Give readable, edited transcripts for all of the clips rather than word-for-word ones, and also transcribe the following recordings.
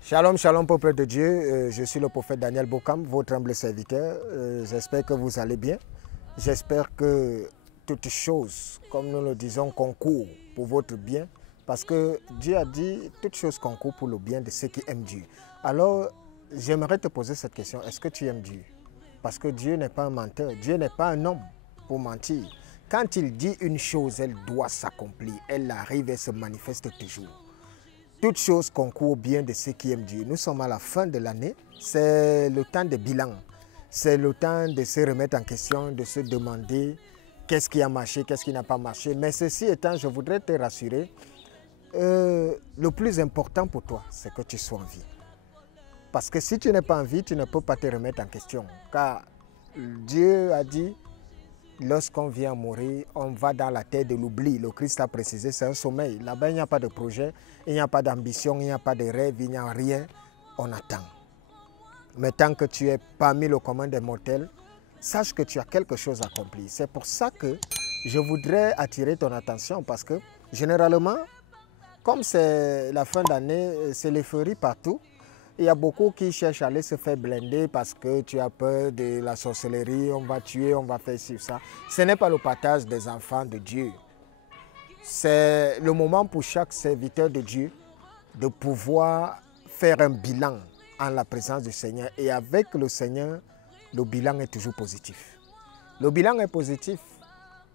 Shalom, shalom, peuple de Dieu. Je suis le prophète Daniel Bokam, votre humble serviteur. J'espère que vous allez bien. J'espère que toutes choses, comme nous le disons, concourent pour votre bien. Parce que Dieu a dit, toutes choses concourent pour le bien de ceux qui aiment Dieu. Alors, j'aimerais te poser cette question. Est-ce que tu aimes Dieu? Parce que Dieu n'est pas un menteur. Dieu n'est pas un homme pour mentir. Quand il dit une chose, elle doit s'accomplir. Elle arrive et se manifeste toujours. Toutes choses concourent au bien de ceux qui aiment Dieu. Nous sommes à la fin de l'année. C'est le temps de bilan. C'est le temps de se remettre en question, de se demander qu'est-ce qui a marché, qu'est-ce qui n'a pas marché. Mais ceci étant, je voudrais te rassurer, le plus important pour toi, c'est que tu sois en vie. Parce que si tu n'es pas en vie, tu ne peux pas te remettre en question. Car Dieu a dit, lorsqu'on vient mourir, on va dans la terre de l'oubli. Le Christ a précisé, c'est un sommeil. Là-bas, il n'y a pas de projet, il n'y a pas d'ambition, il n'y a pas de rêve, il n'y a rien. On attend. Mais tant que tu es parmi le commun des mortels, sache que tu as quelque chose accompli. C'est pour ça que je voudrais attirer ton attention parce que généralement, comme c'est la fin d'année, c'est l'euphorie partout. Il y a beaucoup qui cherchent à aller se faire blender parce que tu as peur de la sorcellerie, on va tuer, on va faire ci, ça. Ce n'est pas le partage des enfants de Dieu. C'est le moment pour chaque serviteur de Dieu de pouvoir faire un bilan en la présence du Seigneur. Et avec le Seigneur, le bilan est toujours positif. Le bilan est positif,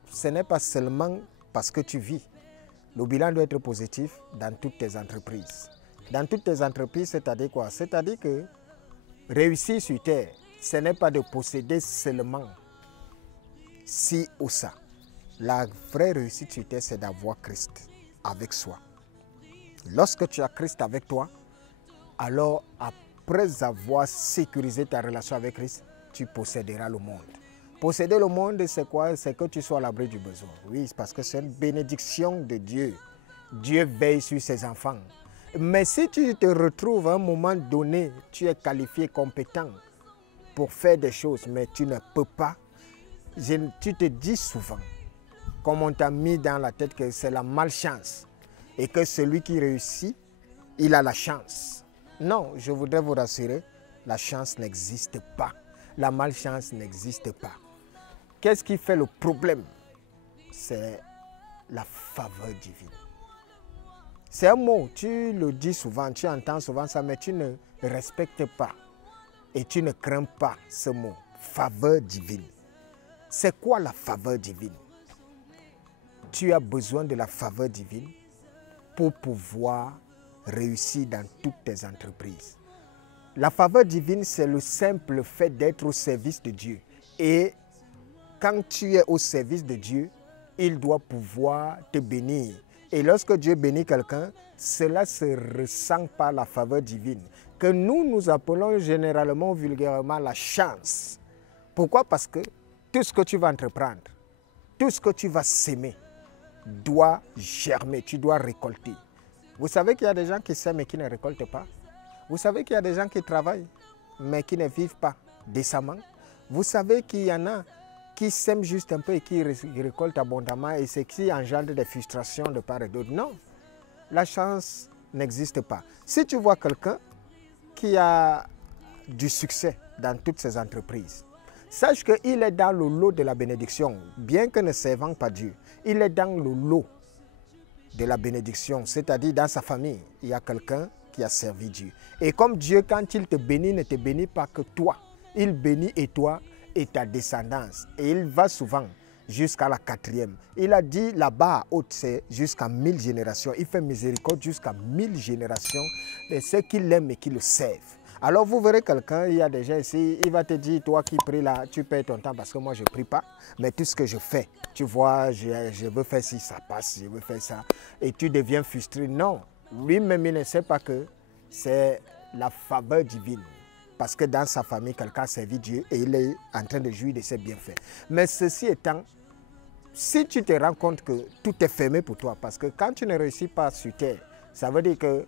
ce n'est pas seulement parce que tu vis. Le bilan doit être positif dans toutes tes entreprises. Dans toutes tes entreprises, c'est-à-dire quoi? C'est-à-dire que réussir sur terre, ce n'est pas de posséder seulement ci ou ça. La vraie réussite sur terre, c'est d'avoir Christ avec soi. Lorsque tu as Christ avec toi, alors après avoir sécurisé ta relation avec Christ, tu posséderas le monde. Posséder le monde, c'est quoi? C'est que tu sois à l'abri du besoin. Oui, parce que c'est une bénédiction de Dieu. Dieu veille sur ses enfants. Mais si tu te retrouves à un moment donné, tu es qualifié, compétent pour faire des choses, mais tu ne peux pas, tu te dis souvent, comme on t'a mis dans la tête que c'est la malchance et que celui qui réussit, il a la chance. Non, je voudrais vous rassurer, la chance n'existe pas. La malchance n'existe pas. Qu'est-ce qui fait le problème? C'est la faveur divine. C'est un mot, tu le dis souvent, tu entends souvent ça, mais tu ne respectes pas et tu ne crains pas ce mot, faveur divine. C'est quoi la faveur divine? Tu as besoin de la faveur divine pour pouvoir réussir dans toutes tes entreprises. La faveur divine, c'est le simple fait d'être au service de Dieu. Et quand tu es au service de Dieu, il doit pouvoir te bénir. Et lorsque Dieu bénit quelqu'un, cela se ressent par la faveur divine, que nous appelons généralement, vulgairement, la chance. Pourquoi? Parce que tout ce que tu vas entreprendre, tout ce que tu vas s'aimer, doit germer, tu dois récolter. Vous savez qu'il y a des gens qui sèment et qui ne récoltent pas. Vous savez qu'il y a des gens qui travaillent, mais qui ne vivent pas décemment. Vous savez qu'il y en a qui sèment juste un peu et qui récoltent abondamment et ce qui engendre des frustrations de part et d'autre. Non, la chance n'existe pas. Si tu vois quelqu'un qui a du succès dans toutes ses entreprises, sache qu'il est dans le lot de la bénédiction, bien que ne servant pas Dieu. Il est dans le lot de la bénédiction, c'est-à-dire dans sa famille, il y a quelqu'un qui a servi Dieu. Et comme Dieu, quand il te bénit, ne te bénit pas que toi, il bénit et toi, et ta descendance. Et il va souvent jusqu'à la 4e. Il a dit là-bas, haute, c'est jusqu'à 1000 générations. Il fait miséricorde jusqu'à 1000 générations de ceux qui l'aiment et qui le servent. Alors vous verrez quelqu'un, il y a des gens ici, il va te dire, toi qui pries là, tu perds ton temps parce que moi je ne prie pas. Mais tout ce que je fais, tu vois, je veux faire si ça passe, je veux faire ça. Et tu deviens frustré. Non, lui-même il ne sait pas que c'est la faveur divine. Parce que dans sa famille, quelqu'un a servi Dieu et il est en train de jouir de ses bienfaits. Mais ceci étant, si tu te rends compte que tout est fermé pour toi, parce que quand tu ne réussis pas sur terre, ça veut dire que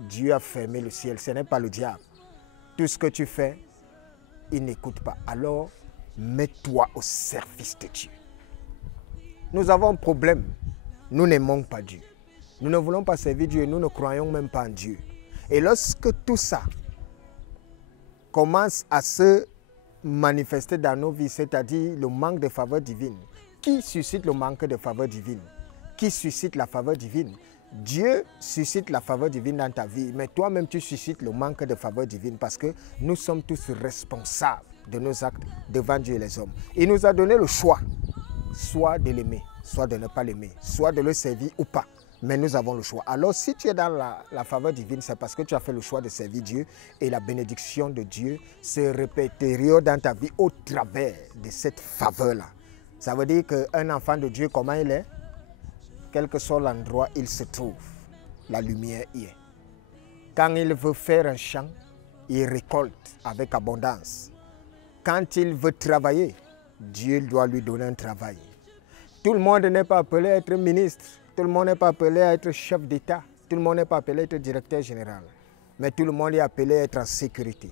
Dieu a fermé le ciel, ce n'est pas le diable. Tout ce que tu fais, il n'écoute pas. Alors, mets-toi au service de Dieu. Nous avons un problème. Nous n'aimons pas Dieu. Nous ne voulons pas servir Dieu, nous ne croyons même pas en Dieu. Et lorsque tout ça commence à se manifester dans nos vies, c'est-à-dire le manque de faveur divine, qui suscite le manque de faveur divine? Qui suscite la faveur divine? Dieu suscite la faveur divine dans ta vie, mais toi-même tu suscites le manque de faveur divine parce que nous sommes tous responsables de nos actes devant Dieu et les hommes. Il nous a donné le choix, soit de l'aimer, soit de ne pas l'aimer, soit de le servir ou pas. Mais nous avons le choix. Alors si tu es dans la faveur divine, c'est parce que tu as fait le choix de servir Dieu et la bénédiction de Dieu se répétera dans ta vie au travers de cette faveur-là. Ça veut dire qu'un enfant de Dieu, comment il est? Quel que soit l'endroit où il se trouve, la lumière y est. Quand il veut faire un champ, il récolte avec abondance. Quand il veut travailler, Dieu doit lui donner un travail. Tout le monde n'est pas appelé à être ministre. Tout le monde n'est pas appelé à être chef d'État. Tout le monde n'est pas appelé à être directeur général. Mais tout le monde est appelé à être en sécurité.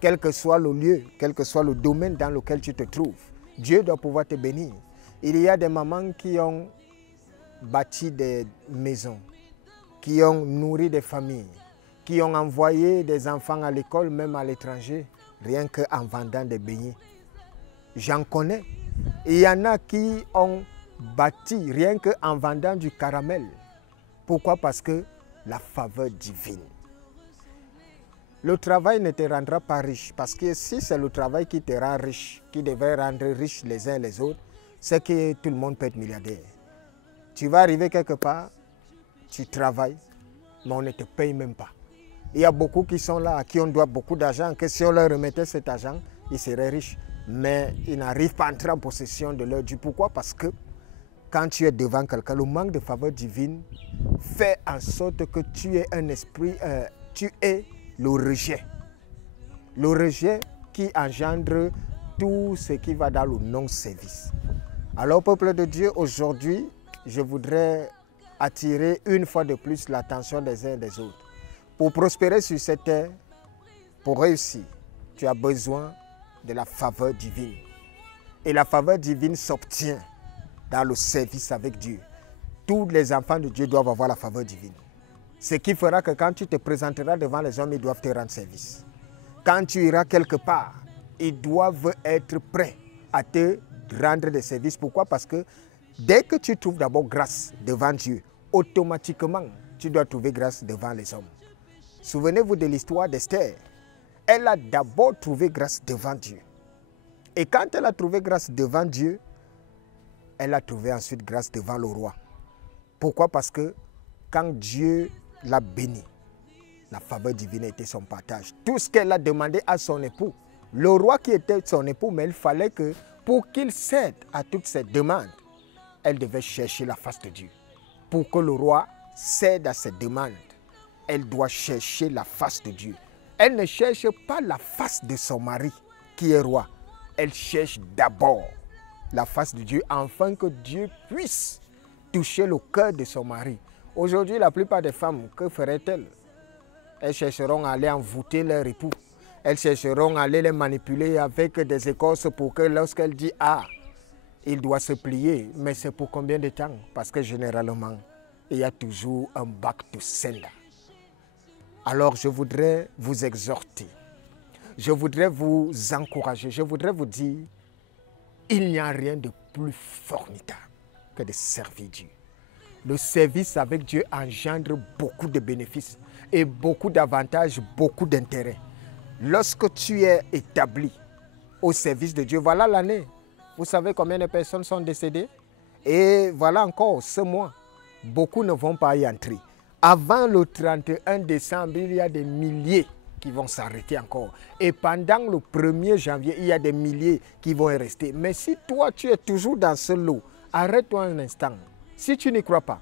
Quel que soit le lieu, quel que soit le domaine dans lequel tu te trouves, Dieu doit pouvoir te bénir. Il y a des mamans qui ont bâti des maisons, qui ont nourri des familles, qui ont envoyé des enfants à l'école, même à l'étranger, rien qu'en vendant des beignets. J'en connais. Il y en a qui ont bâti rien qu'en vendant du caramel. Pourquoi? Parce que la faveur divine. Le travail ne te rendra pas riche, parce que si c'est le travail qui te rend riche, qui devrait rendre riche les uns les autres, c'est que tout le monde peut être milliardaire. Tu vas arriver quelque part, tu travailles, mais on ne te paye même pas. Il y a beaucoup qui sont là, à qui on doit beaucoup d'argent, que si on leur remettait cet argent, ils seraient riches. Mais ils n'arrivent pas à entrer en possession de leur dû. Pourquoi? Parce que quand tu es devant quelqu'un, le manque de faveur divine fait en sorte que tu es un esprit, tu es le rejet. Le rejet qui engendre tout ce qui va dans le non-service. Alors, peuple de Dieu, aujourd'hui, je voudrais attirer une fois de plus l'attention des uns et des autres. Pour prospérer sur cette terre, pour réussir, tu as besoin de la faveur divine. Et la faveur divine s'obtient dans le service avec Dieu. Tous les enfants de Dieu doivent avoir la faveur divine. Ce qui fera que quand tu te présenteras devant les hommes, ils doivent te rendre service. Quand tu iras quelque part, ils doivent être prêts à te rendre des services. Pourquoi? Parce que dès que tu trouves d'abord grâce devant Dieu, automatiquement, tu dois trouver grâce devant les hommes. Souvenez-vous de l'histoire d'Esther. Elle a d'abord trouvé grâce devant Dieu. Et quand elle a trouvé grâce devant Dieu, elle a trouvé ensuite grâce devant le roi. Pourquoi? Parce que quand Dieu l'a béni, la faveur divine était son partage. Tout ce qu'elle a demandé à son époux, le roi qui était son époux, mais il fallait que pour qu'il cède à toutes ses demandes, elle devait chercher la face de Dieu. Pour que le roi cède à ses demandes, elle doit chercher la face de Dieu. Elle ne cherche pas la face de son mari qui est roi. Elle cherche d'abord la face de Dieu afin que Dieu puisse toucher le cœur de son mari. Aujourd'hui, la plupart des femmes, que feraient-elles? Elles chercheront à aller envoûter leur époux. Elles chercheront à aller les manipuler avec des écorces pour que lorsqu'elle dit « Ah, il doit se plier », mais c'est pour combien de temps? Parce que généralement, il y a toujours un back to sender. Alors je voudrais vous exhorter, je voudrais vous encourager, je voudrais vous dire, il n'y a rien de plus formidable que de servir Dieu. Le service avec Dieu engendre beaucoup de bénéfices et beaucoup d'avantages, beaucoup d'intérêts. Lorsque tu es établi au service de Dieu, voilà l'année. Vous savez combien de personnes sont décédées? Et voilà encore ce mois, beaucoup ne vont pas y entrer. Avant le 31 décembre, il y a des milliers qui vont s'arrêter encore. Et pendant le 1er janvier, il y a des milliers qui vont y rester. Mais si toi, tu es toujours dans ce lot, arrête-toi un instant. Si tu n'y crois pas,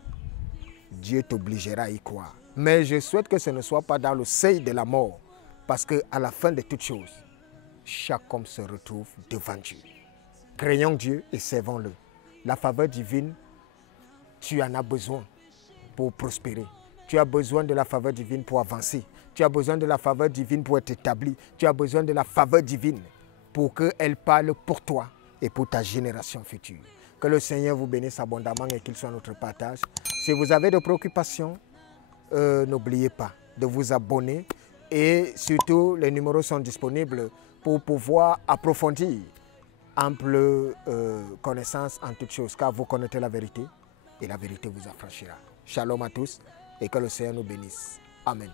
Dieu t'obligera à y croire. Mais je souhaite que ce ne soit pas dans le seuil de la mort. Parce qu'à la fin de toutes choses, chaque homme se retrouve devant Dieu. Craignons Dieu et servons-le. La faveur divine, tu en as besoin pour prospérer. Tu as besoin de la faveur divine pour avancer. Tu as besoin de la faveur divine pour être établi. Tu as besoin de la faveur divine pour qu'elle parle pour toi et pour ta génération future. Que le Seigneur vous bénisse abondamment et qu'il soit notre partage. Si vous avez des préoccupations, n'oubliez pas, de vous abonner et surtout les numéros sont disponibles pour pouvoir approfondir ample connaissance en toutes choses, car vous connaissez la vérité et la vérité vous affranchira. Shalom à tous et que le Seigneur nous bénisse. Amen.